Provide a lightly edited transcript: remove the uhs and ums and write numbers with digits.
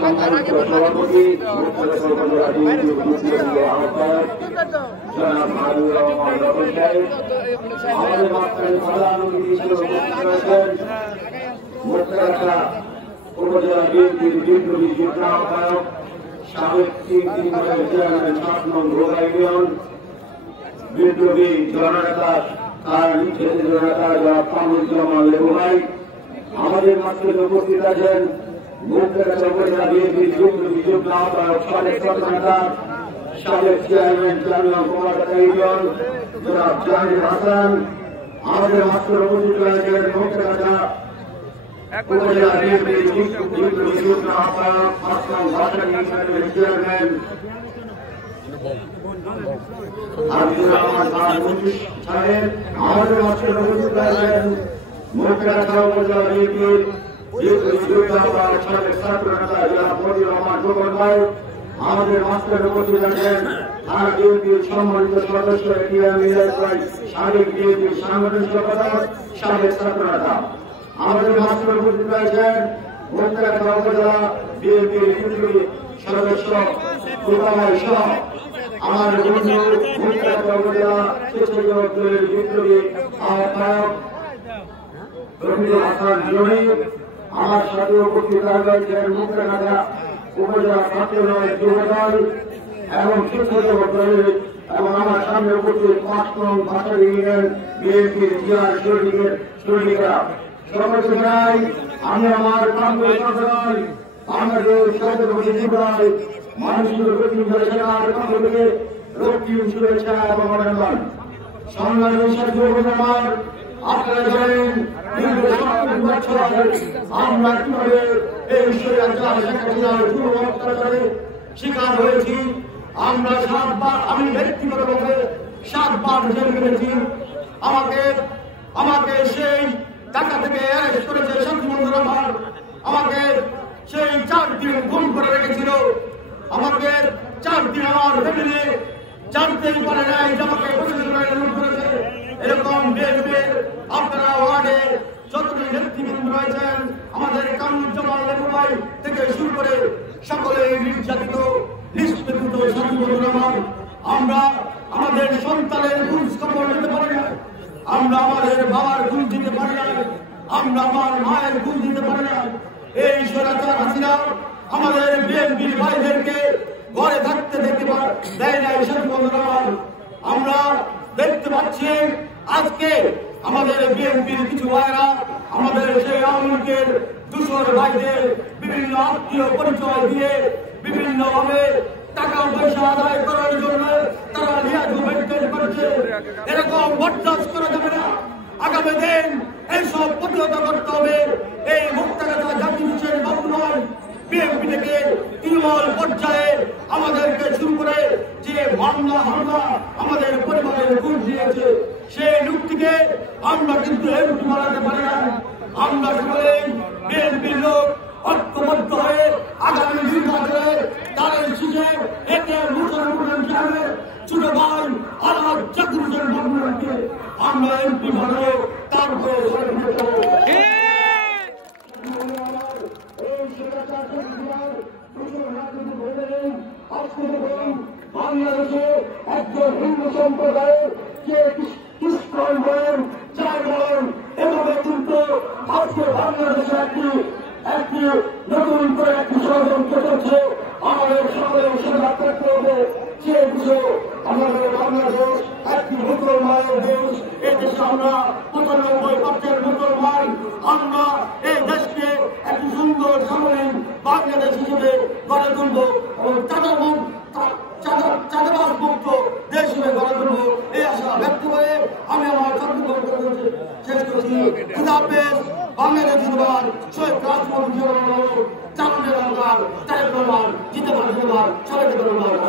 সম্মানিত সভাপতি আহ্বায়ক জনাব হাবিবুর রহমান রতন সাহেব, আমাদের মাঝখানে প্রধান অতিথি হিসেবে উপস্থিত রয়েছেন মুক্তাগাছা উপজেলা বিএনপির বিপ্লবী যুগ্ম আহ্বায়ক সাবেক চেয়ারম্যান ৭ নং ঘোড়া ইউনিয়ন বিপ্লবী জননেতা তার নির্দেশিত জননেতা জনাব কামরুজ্জামান লেবু ভাই। আমাদের মাঝখানে উপস্থিত আছেন মুক্তাগাছা উপজেলা বিএনপির বিপ্লবী যুগ্ম আহ্বায়ক সাবেক নেতা সাবেক চেয়ারম্যান ৪ নং কুমারঘাটা ইউনিয়ন জনাব জাহাঙ্গীর হাসান। আমাদের মাঝখানে উপস্থিত রয়েছেন মুক্তাগাছা উপজেলা বিএনপির বিপ্লবী যুগ্ম আহ্বায়ক ৫ নং ভাষা ইউনিয়নের চেয়ারম্যান আব্দুর রহমান সাহেব। আমাদের মাঝখানে উপস্থিত রয়েছেন মুক্তাগাছা উপজেলা বিএনপির বিপ্লবী যুগ্ম আহ্বায়ক সাবেক ছাত্র নেতা জনাব মতিউর রহমান খোকন ভাই। আমাদের মাঝখানে উপস্থিত আছেন থানা বিএনপির সম্মানিত সদস্য এটিএম মিরাজ ভাই, সাবেক বিএনপির সাংগঠনিক সম্পাদক সাবেক ছাত্র নেতা। আমাদের মাঝখানে উপস্থিত রয়েছেন মুক্তাগাছা উপজেলা বিএনপির বিপ্লবী সদস্য প্রোগ্রামার সহ আমার বন্ধু মুক্তাগাছা উপজেলা স্বেচ্ছাসেবক দলের বিপ্লবী আহ্বায়ক রফিকুল হাসান জনি। আমার সাথে উপস্থিত রয়েছেন মুক্তাগাছা উপজেলা ছাত্রদল যুবদল এবং স্বেচ্ছাসেবক দলের এবং আমার সামনে উপস্থিত ৫ নং ভাষা ইউনিয়ন বিএনপির জিয়ার শ্রমিকরা। সর্বোচ্চ চাই আমি আমার বাংলাদেশ সর্বপ্রতি জীবনায় মানুষের প্রতি থেকে রক্তিম শুভেচ্ছা এবং অভিনন্দন। সংগ্রামী সাথী উপজেলার আপনারা জানেন আমরা কিভাবে এই অত্যাচারে শিকার হয়েছি। আমরা 7 বার, আমি ব্যক্তিগতভাবে 7 বার জেল কেটেছি। আমাকে সেই ঢাকা থেকে অ্যারেস্ট করেছে শান্তিমন্দির রহমান। আমাকে সেই 4 দিন গুম করে রেখেছিল। আমাকে 4 দিন আমার ফ্যামিলি জানতেই পারে নাই যে আমাকে করেছে। এরকম আপনারা ওয়ার্ডে যতটি নেতৃবৃন্দ রয়েছেন আমাদের কামরুজ্জামান লেবু ভাই থেকে শুরু করে সকলে নির্যাতিত নিষ্পেষিত শান্তিমন্দির রহমান। আমরা আমাদের সন্তানের খোঁজ খবর নিতে পারি না, আমরা আমাদের বাবার খোঁজ দিতে পারি না, আমরা আমার মায়ের খোঁজ দিতে পারি না। এই স্বৈরাচার হাসিনা আমাদের বিএনপির ভাইদেরকে ঘরে থাকতে দেয় না। আমরা দেখতে পাচ্ছি আজকে আমাদের বিএনপির কিছু ভাইরা আমাদের সেই আওয়ামী লীগের দূষর ভাইদের বিভিন্ন আত্মীয় পরিচয় দিয়ে বিভিন্ন ভাবে টাকা পয়সা আদায় করার জন্য তারা লিয়াজু মেনটেন করছে। এরকম বরদাস্ত করা যাবে না। আগামী দিন এইসব প্রতিহত করতে হবে। এই মুক্তাগাছা জাতি মিছিল নয়, বিএনপি থেকে তৃণমূল পর্যায়ে আমাদেরকে শুরু করে যে মামলা হামলা আমাদের পরিবারের ঘুষ দিয়েছে সেই লোকটিকে আমরা কিন্তু এমপি বানাতে পারি না। আমরা সকলে বিএনপির লোক ঐক্যবদ্ধ হয়ে আগামী নির্বাচনে তাদের শীষে একে মুসলমান হিসাবে ছোট ভাই আল্লাহ জাকির হোসেন বাবুকে আমরা এমপি বানাবো। তারপরে বাংলাদেশে একজন হিন্দু সম্প্রদায়ের যে খ্রিস্টান বলেন যাই বলেন এভাবে কিন্তু আজকে বাংলাদেশে একটি নতুন করে একটি ষড়যন্ত্র চলছে। আমাদের সকলের সেবা করতে হবে। যে বিষয় আমাদের বাংলাদেশ একটি মুসলমানের দেশ। এই দেশে আমরা ৯৫% মুসলমান। আমরা এই দেশকে একটি সুন্দর সামরিক বাংলাদেশ হিসেবে গড়ে তুলব এবং চাঁদাবাজ মুক্ত দেশ হিসেবে গড়ে তুলব। এই আশা ব্যক্ত করে আমি আমার বক্তব্য শেষ করছি। খুদা হাফেজ। বাংলাদেশ জিন্দাবাদ। শহীদ রাজপথ চালানের অঙ্কার তারেক রহমান জিন্দাবাদ। সবাইকে ধন্যবাদ।